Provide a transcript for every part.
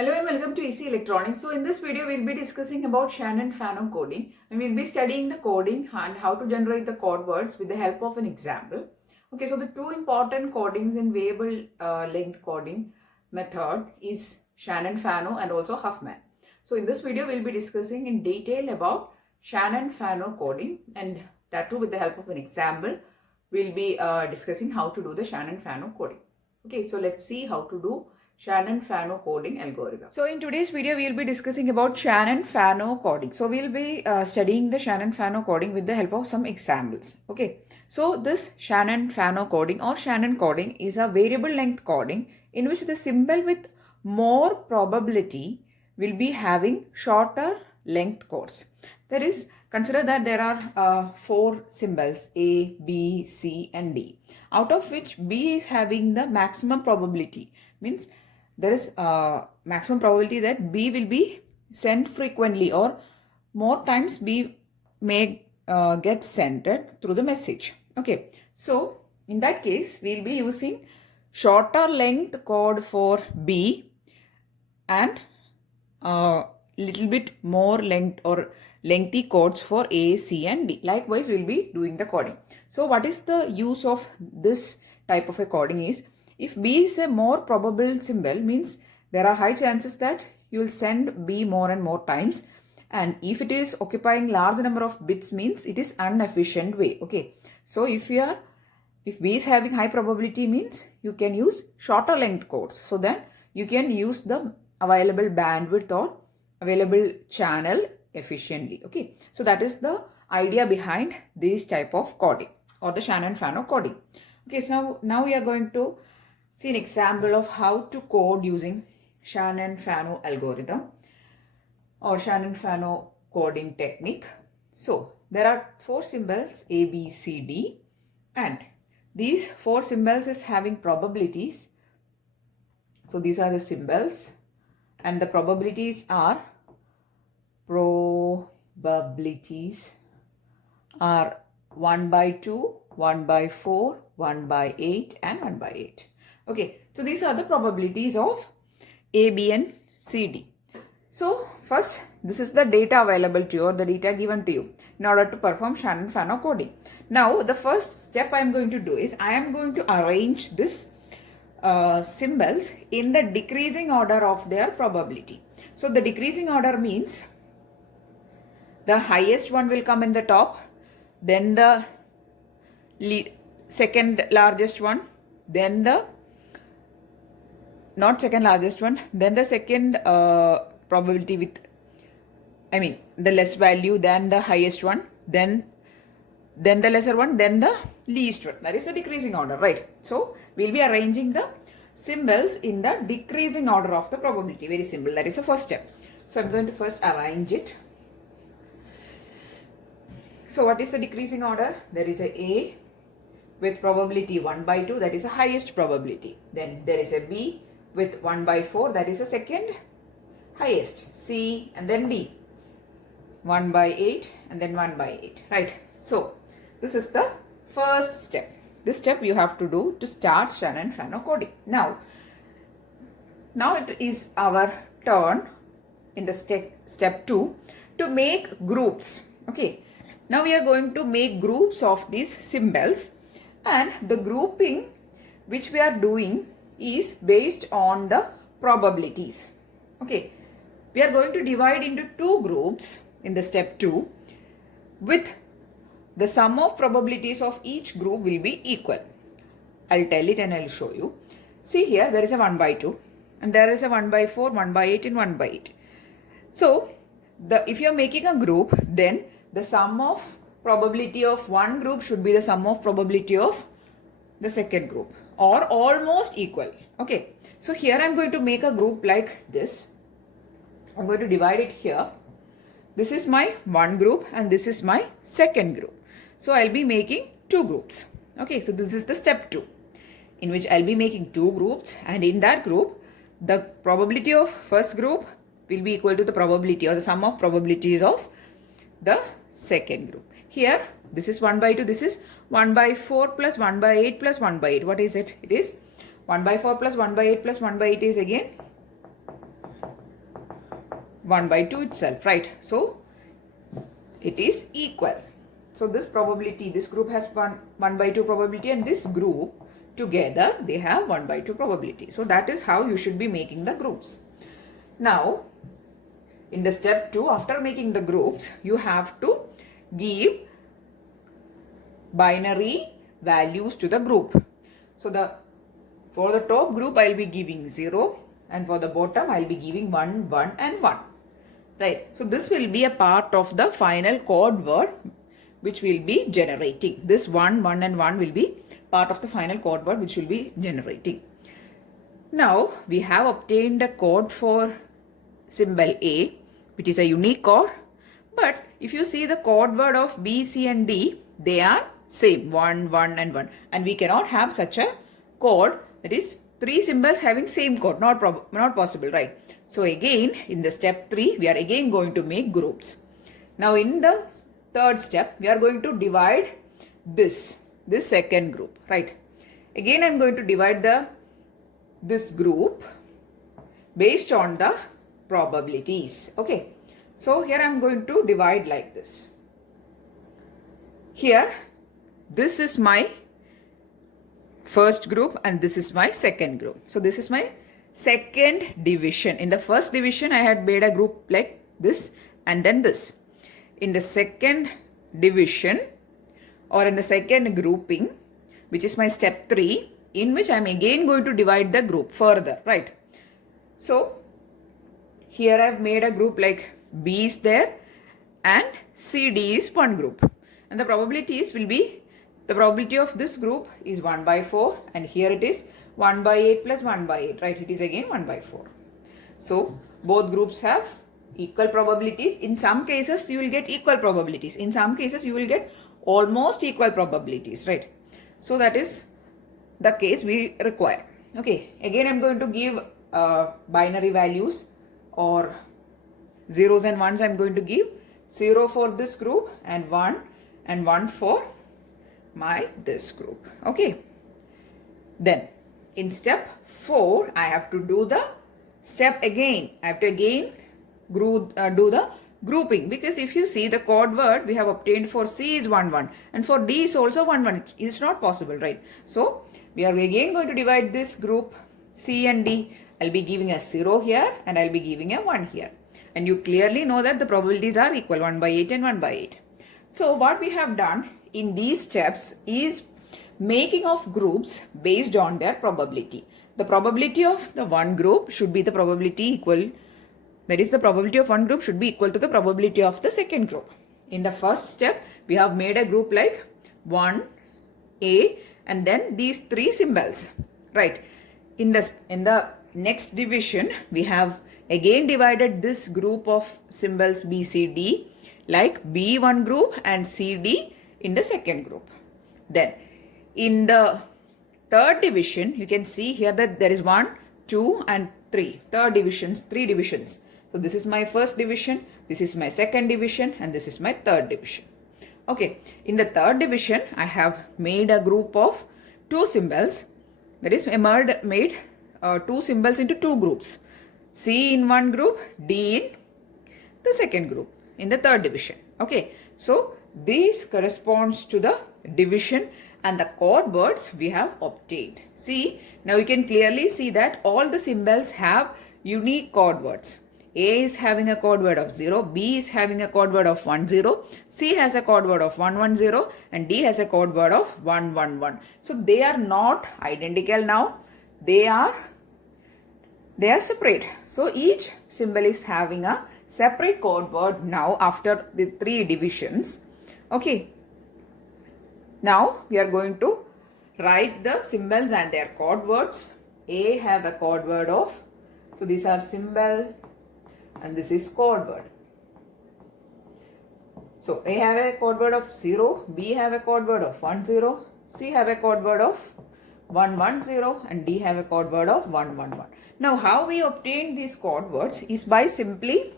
Hello and welcome to EC Electronics. So in this video, we'll be discussing about Shannon Fano coding, and we'll be studying the coding and how to generate the code words with the help of an example. Okay, so the two important codings in variable length coding method is Shannon Fano and also Huffman. So in this video, we'll be discussing in detail about Shannon Fano coding, and that too with the help of an example. We'll be discussing how to do the Shannon Fano coding. Okay, so let's see how to do Shannon Fano coding algorithm. So in today's video, we'll be discussing about Shannon Fano coding. So we'll be studying the Shannon Fano coding with the help of some examples. Okay. So this Shannon Fano coding or Shannon coding is a variable length coding in which the symbol with more probability will be having shorter length codes. That is, consider that there are 4 symbols A, B, C and D, out of which B is having the maximum probability. Means there is a maximum probability that B will be sent frequently, or more times B may get sent through the message. Okay, so in that case, we'll be using shorter length code for B and little bit more length or lengthy codes for A, C and D. Likewise, we'll be doing the coding. So what is the use of this type of a coding is, if B is a more probable symbol, means there are high chances that you will send B more and more times. And if it is occupying large number of bits, means it is inefficient way. Okay. So if B is having high probability, means you can use shorter length codes. So then you can use the available bandwidth or available channel efficiently. Okay. So that is the idea behind this type of coding or the Shannon Fano coding. Okay. So now we are going to see an example of how to code using Shannon Fano algorithm or Shannon Fano coding technique. So there are 4 symbols A, B, C, D, and these 4 symbols is having probabilities. So these are the symbols and the probabilities are 1 by 2, 1 by 4, 1 by 8 and 1 by 8. Okay, so these are the probabilities of A, B and C, D. So first, this is the data available to you or the data given to you in order to perform Shannon Fano coding. Now the first step I am going to do is I am going to arrange this symbols in the decreasing order of their probability. So the decreasing order means the highest one will come in the top, then the second largest one, then the not second largest one, then the second probability with, the less value, than the highest one, then the lesser one, then the least one. That is the decreasing order, right? So we'll be arranging the symbols in the decreasing order of the probability. Very simple. That is the first step. So I'm going to first arrange it. So what is the decreasing order? There is a with probability 1 by 2, that is the highest probability. Then there is a B with 1 by 4, that is the second highest. C and then D. 1 by 8 and then 1 by 8. Right. So this is the first step. This step you have to do to start Shannon Fano coding. Now it is our turn in the step 2 to make groups. Okay. Now we are going to make groups of these symbols, and the grouping which we are doing is based on the probabilities. Okay. We are going to divide into 2 groups in the step 2 with the sum of probabilities of each group will be equal. I'll tell it and I'll show you. See here, there is a 1 by 2 and there is a 1 by 4, 1 by 8 and 1 by 8. So if you are making a group, then the sum of probability of one group should be the sum of probability of the second group, or almost equal. Okay. So here I'm going to make a group like this. I'm going to divide it here. This is my one group and this is my second group. So I'll be making 2 groups. Okay. So this is the step 2 in which I'll be making 2 groups, and in that group, the probability of first group will be equal to the probability or the sum of probabilities of the second group. Here, this is 1 by 2, this is 1 by 4 plus 1 by 8 plus 1 by 8. What is it? It is 1 by 4 plus 1 by 8 plus 1 by 8 is again 1 by 2 itself, right? So it is equal. So this probability, this group has 1 by 2 probability, and this group together they have 1 by 2 probability. So that is how you should be making the groups. Now in the step 2, after making the groups, you have to give binary values to the group. So for the top group I will be giving 0, and for the bottom I will be giving 1, 1 and 1. Right. So this will be a part of the final code word which will be generating. This 1, 1 and 1 will be part of the final code word which will be generating. Now we have obtained a code for symbol A, which is a unique code. But if you see the code word of B, C and D, they are same, 1, 1 and 1. And we cannot have such a code, that is 3 symbols having same code, not possible, right? So again, in the step 3, we are again going to make groups. Now in the third step, we are going to divide this second group, right? Again, I am going to divide this group based on the probabilities. Okay. So here I am going to divide like this. Here, this is my first group and this is my second group. So this is my second division. In the first division, I had made a group like this and then this. In the second division or in the second grouping, which is my step 3, in which I am again going to divide the group further, right? So here I have made a group like B is there and CD is one group. And the probabilities will be, the probability of this group is 1 by 4 and here it is 1 by 8 plus 1 by 8, right? It is again 1 by 4. So both groups have equal probabilities. In some cases you will get equal probabilities. In some cases you will get almost equal probabilities, right? So that is the case we require. Okay, again I am going to give binary values or zeros and ones. I am going to give 0 for this group and 1 for this group. Okay. Then in step 4, I have to do the step again. I have to again do the grouping, because if you see the code word we have obtained for C is 1, 1 and for D is also 1, 1. It is not possible, right? So we are again going to divide this group C and D. I'll be giving a 0 here and I'll be giving a 1 here. And you clearly know that the probabilities are equal, 1 by 8 and 1 by 8. So what we have done in these steps is making of groups based on their probability. The probability of the one group should be the probability equal, that is the probability of one group should be equal to the probability of the second group. In the first step, we have made a group like 1, A and then these 3 symbols, right? In the next division, we have again divided this group of symbols B, C, D like B one group and C, D in the second group. Then in the third division, you can see here that there is 1, 2 and 3. Third divisions, 3 divisions. So this is my first division, this is my second division and this is my third division. Okay, in the third division, I have made a group of 2 symbols. That is made 2 symbols into 2 groups. C in one group, D in the second group in the third division. Okay, so this corresponds to the division and the code words we have obtained. See, now you can clearly see that all the symbols have unique code words. A is having a code word of 0, B is having a code word of 10, C has a code word of 110 and D has a code word of 111. So they are not identical now, they are separate. So each symbol is having a separate code word now after the 3 divisions. Okay. Now we are going to write the symbols and their code words. A have a code word of, so these are symbol and this is code word. So A have a code word of 0, B have a code word of 10, C have a code word of 110 and D have a code word of 111. Now how we obtain these code words is by simply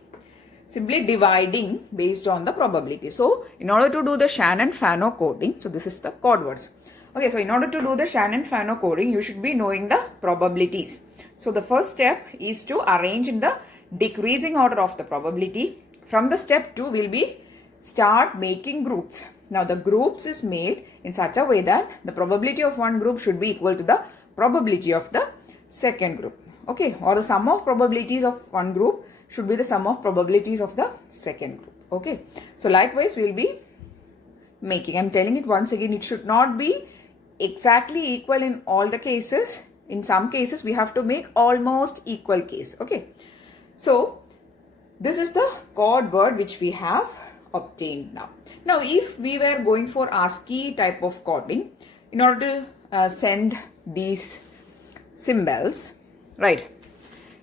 dividing based on the probability. So in order to do the Shannon-Fano coding, so this is the code words. Okay, so in order to do the Shannon-Fano coding, you should be knowing the probabilities. So the first step is to arrange in the decreasing order of the probability. From the step 2, we'll be start making groups. Now the groups is made in such a way that the probability of one group should be equal to the probability of the second group. Okay, or the sum of probabilities of one group should be the sum of probabilities of the second group. Okay, so likewise we'll be making, I'm telling it once again, it should not be exactly equal in all the cases. In some cases we have to make almost equal case. Okay, so this is the code word which we have obtained now. Now if we were going for ASCII type of coding, in order to send these symbols, right,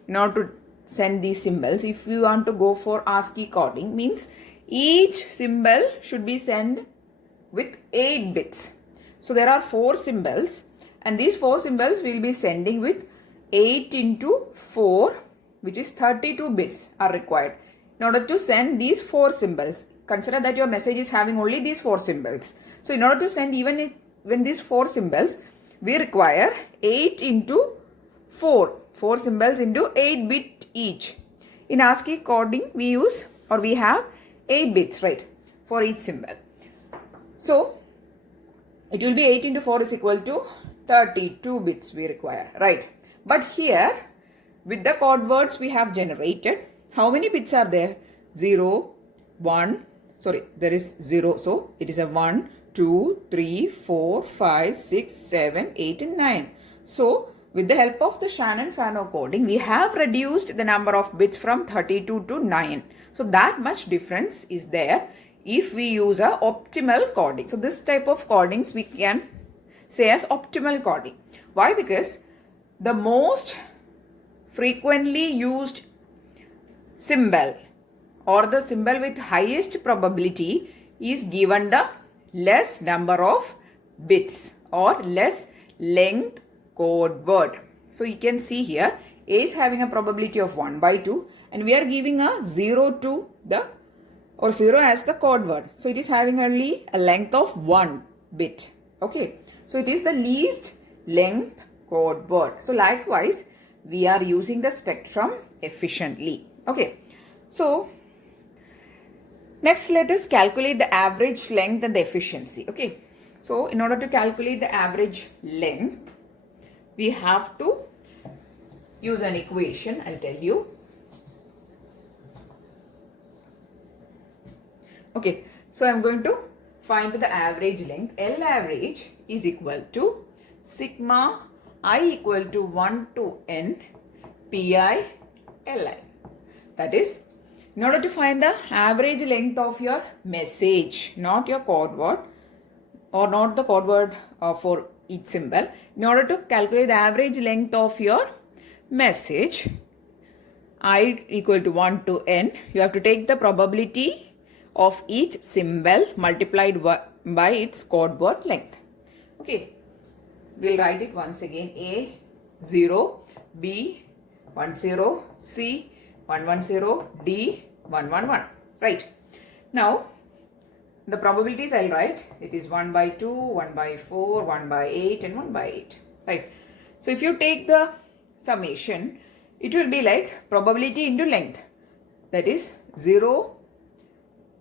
in order to send these symbols, if you want to go for ASCII coding, means each symbol should be sent with 8 bits. So there are 4 symbols and these 4 symbols will be sending with 8 into 4, which is 32 bits are required in order to send these 4 symbols. Consider that your message is having only these 4 symbols. So in order to send even these 4 symbols, we require 8 into 4 symbols into 8 bit each. In ASCII coding we use, or we have 8 bits, right, for each symbol. So it will be 8 into 4 is equal to 32 bits we require, right? But here with the code words we have generated, how many bits are there? 0, 1, sorry, there is 0, so it is a 1, 2, 3, 4, 5, 6, 7, 8 and 9. So with the help of the Shannon Fano coding, we have reduced the number of bits from 32 to 9. So that much difference is there if we use a optimal coding. So this type of codings we can say as optimal coding. Why? Because the most frequently used symbol or the symbol with highest probability is given the less number of bits or less length code word. So you can see here A is having a probability of 1 by 2 and we are giving a 0 to the, or 0 as the code word. So it is having only a length of 1 bit. Okay, so it is the least length code word. So likewise we are using the spectrum efficiently. Okay, so next let us calculate the average length and the efficiency. Okay, so in order to calculate the average length, we have to use an equation. I'll tell you. Okay, so I'm going to find the average length. L average is equal to sigma I equal to 1 to n pi li. That is, in order to find the average length of your message, not your code word or not the code word for each symbol, in order to calculate the average length of your message, I equal to 1 to n, you have to take the probability of each symbol multiplied by its code word length. Okay, we'll write it once again. A 0, B 10, C 110, D 111. Right. Now the probabilities I'll write. It is 1 by 2, 1 by 4, 1 by 8 and 1 by 8. Right. So if you take the summation, it will be like probability into length. That is 0.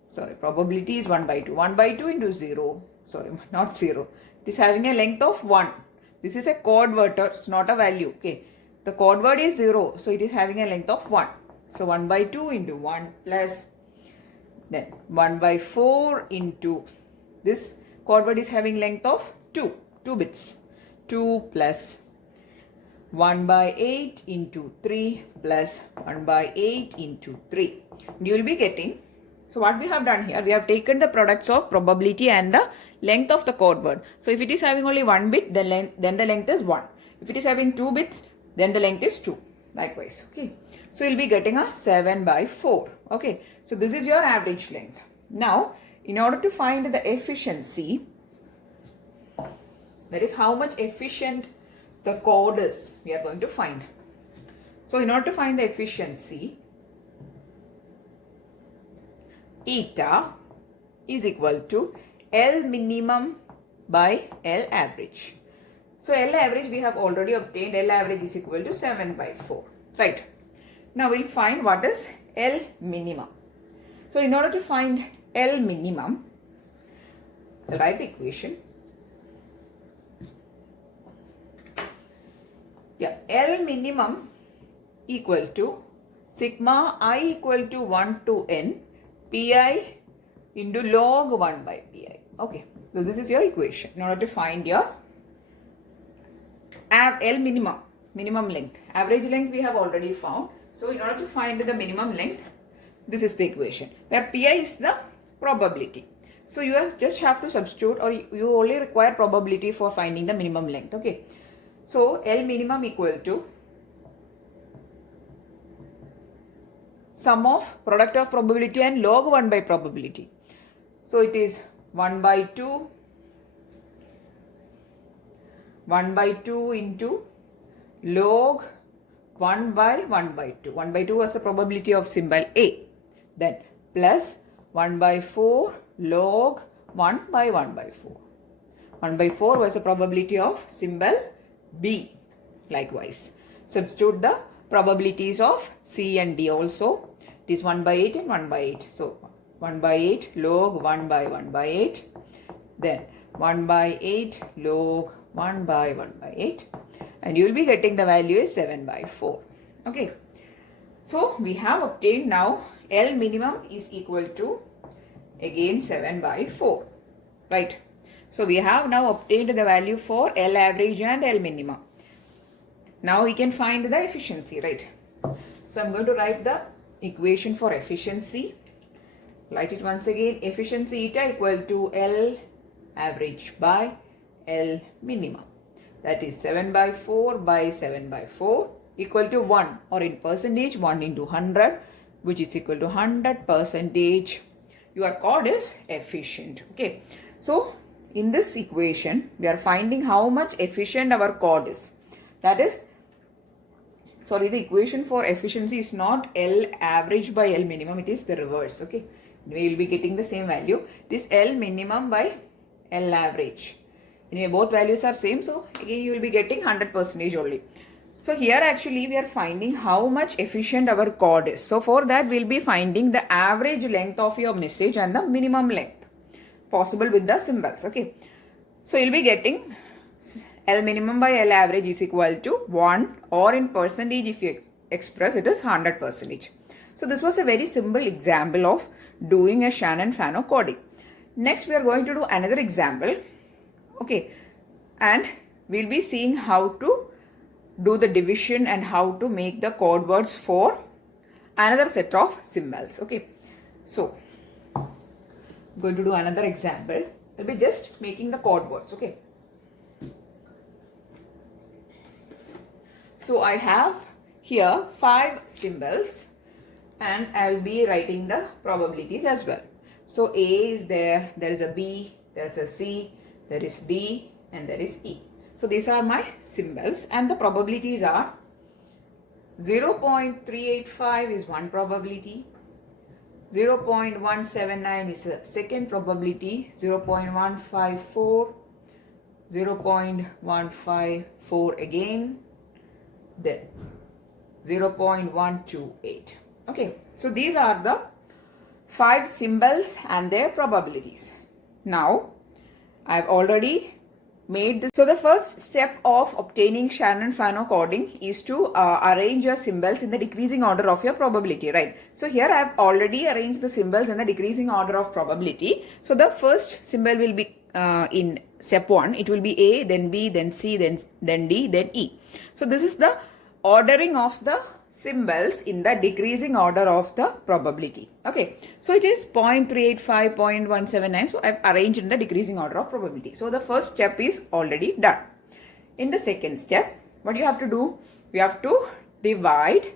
Sorry, probability is 1 by 2. 1 by 2 into 0. Sorry, not 0. It is having a length of 1. This is a code word, it's not a value. Okay. The code word is 0. So it is having a length of 1. So 1 by 2 into 1 plus then 1 by 4 into this code word is having length of 2 bits. 2 plus 1 by 8 into 3 plus 1 by 8 into 3. You will be getting, so what we have done here, we have taken the products of probability and the length of the code word. So if it is having only 1 bit, then the length is 1. If it is having 2 bits, then the length is 2. Likewise. Okay. So you'll be getting a 7 by 4. Okay. So this is your average length. Now, in order to find the efficiency, that is how much efficient the code is, we are going to find. So in order to find the efficiency, eta is equal to L minimum by L average. So L average we have already obtained. L average is equal to 7 by 4. Right. Now we'll find what is L minimum. So in order to find L minimum, write the equation. Yeah, L minimum equal to sigma I equal to 1 to n pi into log 1 by pi. Okay, so this is your equation in order to find your L minimum length. Average length we have already found. So in order to find the minimum length, this is the equation where pi is the probability. So you just have to substitute, or you only require probability for finding the minimum length. Okay, so L minimum equal to sum of product of probability and log 1 by probability. So it is 1 by 2 into log 1 by 1 by 2. 1 by 2 was the probability of symbol A. Then plus 1 by 4 log 1 by 1 by 4. 1 by 4 was the probability of symbol B. Likewise, substitute the probabilities of C and D also. It is 1 by 8 and 1 by 8. So 1 by 8 log 1 by 1 by 8. Then 1 by 8 log 1 by 1 by 8. And you will be getting the value is 7 by 4. Okay. So we have obtained now L minimum is equal to again 7 by 4. Right. So we have now obtained the value for L average and L minimum. Now we can find the efficiency, right? So I'm going to write the equation for efficiency. Write it once again. Efficiency eta equal to L average by L minimum. That is 7 by 4 by 7 by 4 equal to 1, or in percentage 1 into 100, which is equal to 100%. Your code is efficient. Okay. So in this equation, we are finding how much efficient our code is. That is, sorry, the equation for efficiency is not L average by L minimum. It is the reverse. Okay. We will be getting the same value. This L minimum by L average. Anyway, both values are same. So again, you will be getting 100% only. So here actually we are finding how much efficient our code is. So for that we will be finding the average length of your message and the minimum length possible with the symbols. Okay. So you will be getting L minimum by L average is equal to 1, or in percentage if you express it is 100%. So this was a very simple example of doing a Shannon Fano coding. Next we are going to do another example. Okay, and we'll be seeing how to do the division and how to make the code words for another set of symbols. Okay, so I'm going to do another example. I'll be just making the code words. Okay, so I have here 5 symbols and I'll be writing the probabilities as well. So A is there, there is a B, there's a C, there is D, and there is E. So these are my symbols, and the probabilities are 0.385 is one probability, 0.179 is a second probability, 0.154, 0.154 again, then 0.128. Okay, so these are the 5 symbols and their probabilities. Now I've already made this. So the first step of obtaining Shannon Fano coding is to arrange your symbols in the decreasing order of your probability, right? So here I've already arranged the symbols in the decreasing order of probability. So the first symbol will be in step 1. It will be A, then B, then C, then D, then E. So this is the ordering of the symbols in the decreasing order of the probability. Okay, so it is 0.385, 0.179. So I've arranged in the decreasing order of probability. So the first step is already done. In the second step, what you have to do? We have to divide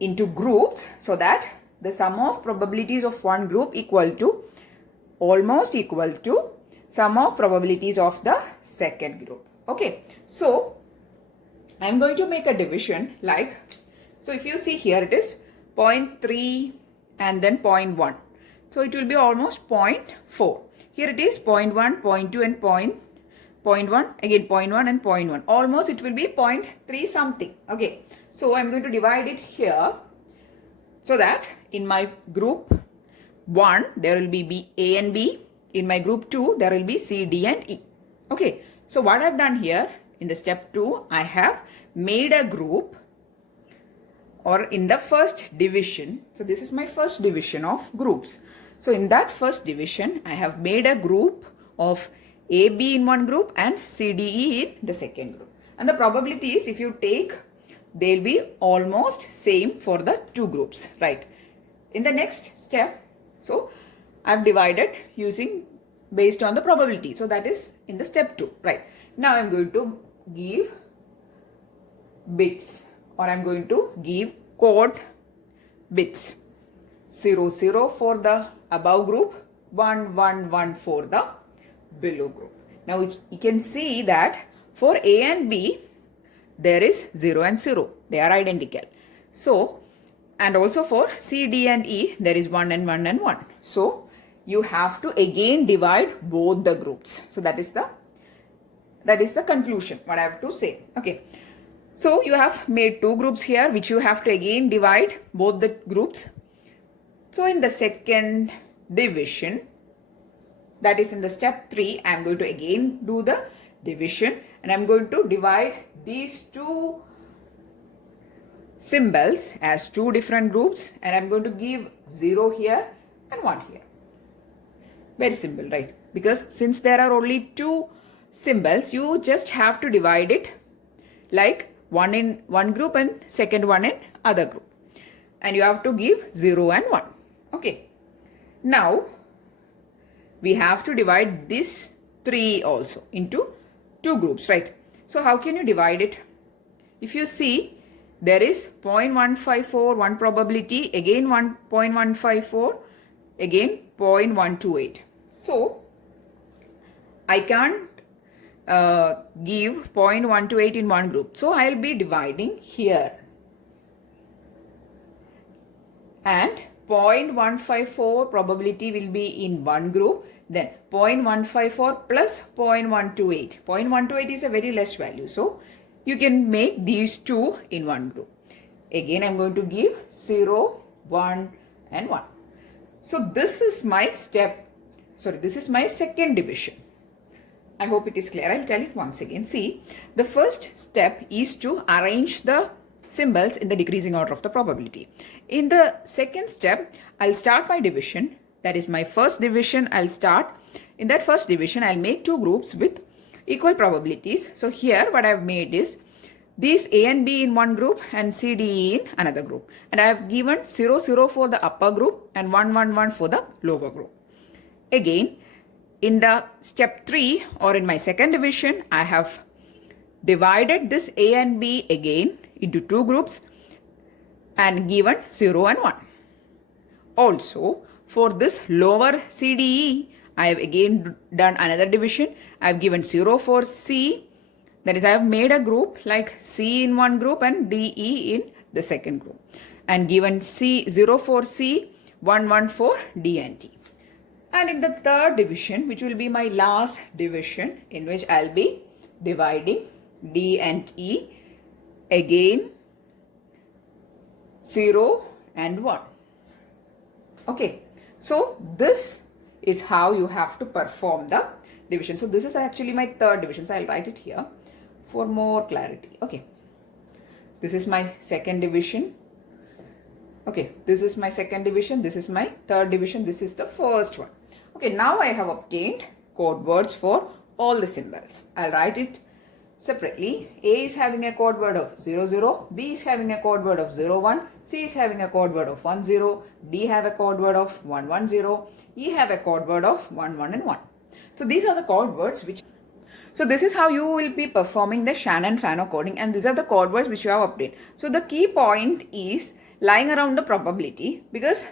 into groups so that the sum of probabilities of one group almost equal to sum of probabilities of the second group. Okay, so I'm going to make a division like, so if you see here it is 0.3 and then 0.1. So it will be almost 0.4. Here it is 0.1, 0.2 and 0.1, again 0.1 and 0.1. Almost it will be 0.3 something. Okay. So I'm going to divide it here so that in my group 1 there will be A and B. In my group 2 there will be C, D and E. Okay, so what I've done here in the step 2, I have made a group, or in the first division. So this is my first division of groups. So in that first division, I have made a group of A, B in one group and C, D, E in the second group. And the probabilities, if you take, they'll be almost same for the two groups, right? In the next step, so I've divided using based on the probability. So that is in the step 2, right? Now I'm going to give bits, or I'm going to give code bits. 0, 0 for the above group, 1, 1, 1 for the below group. Now you can see that for A and B, there is 0 and 0. They are identical. So, and also for C, D and E, there is 1 and 1 and 1. So, you have to again divide both the groups. So, that is the conclusion, what I have to say. Okay. So, you have made two groups here, which you have to again divide both the groups. So, in the second division, that is in the step 3, I am going to again do the division, and I am going to divide these two symbols as two different groups, and I am going to give 0 here and 1 here. Very simple, right? Because since there are only two symbols, you just have to divide it like one in one group and second one in other group. And you have to give 0 and 1. Okay. Now, we have to divide this 3 also into two groups, right? So, how can you divide it? If you see, there is 0.154, one probability, again 1.154, again 0.128. So, I can't give 0.128 in one group. So, I'll be dividing here. And 0.154 probability will be in one group. Then 0.154 plus 0.128. 0.128 is a very less value. So, you can make these two in one group. Again, I'm going to give 0, 1 and 1. So, this is my this is my second division. I hope it is clear. I'll tell it once again. See, the first step is to arrange the symbols in the decreasing order of the probability. In the second step, I'll start my division. That is my first division. In that first division, I'll make two groups with equal probabilities. So here what I've made is these A and B in one group and C, D, E in another group. And I have given 0, 0 for the upper group and 1, 1, 1 for the lower group. Again, in the step 3 or in my second division, I have divided this A and B again into two groups and given 0 and 1. Also, for this lower CDE, I have again done another division. I have given 0 for C. That is, I have made a group like C in one group and DE in the second group. And given 0 for C, 1, 1 for D and T. And in the third division, which will be my last division, in which I will be dividing D and E, again 0 and 1. Okay, so this is how you have to perform the division. So this is actually my third division. So I'll write it here for more clarity. Okay, this is my second division. Okay, this is my second division. This is my third division. This is the first one. Okay, now I have obtained code words for all the symbols. I'll write it separately. A is having a code word of 0, 0. B is having a code word of 0, 1. C is having a code word of 1, 0. D have a code word of 1, 1, 0. E have a code word of 1, 1 and 1. So these are the code words which... So this is how you will be performing the Shannon Fano coding, and these are the code words which you have obtained. So the key point is lying around the probability, because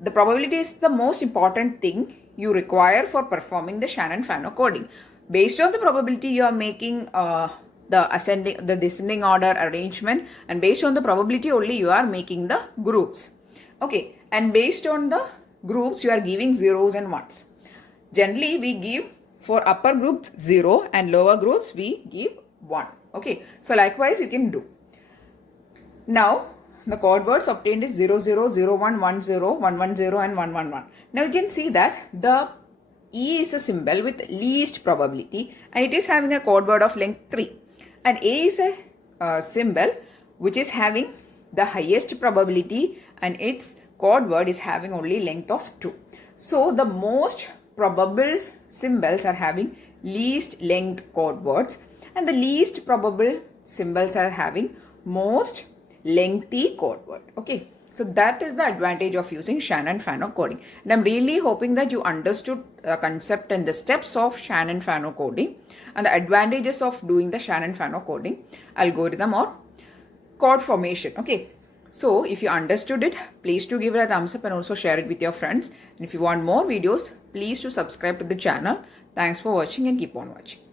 the probability is the most important thing you require for performing the Shannon Fano coding. Based on the probability, you are making the descending order arrangement, and based on the probability only you are making the groups. Okay, and based on the groups you are giving zeros and ones. Generally, we give for upper groups 0 and lower groups we give 1. Okay, so likewise you can do. Now, the code words obtained is 00, 01, 10, 110 and 111. Now you can see that the E is a symbol with least probability and it is having a code word of length 3. And A is a symbol which is having the highest probability and its code word is having only length of 2. So the most probable symbols are having least length code words and the least probable symbols are having most lengthy code word. Okay, so that is the advantage of using Shannon-Fano coding. And I'm really hoping that you understood the concept and the steps of Shannon-Fano coding and the advantages of doing the Shannon-Fano coding algorithm or code formation. Okay, so if you understood it, please do give it a thumbs up and also share it with your friends. And if you want more videos, please do subscribe to the channel. Thanks for watching and keep on watching.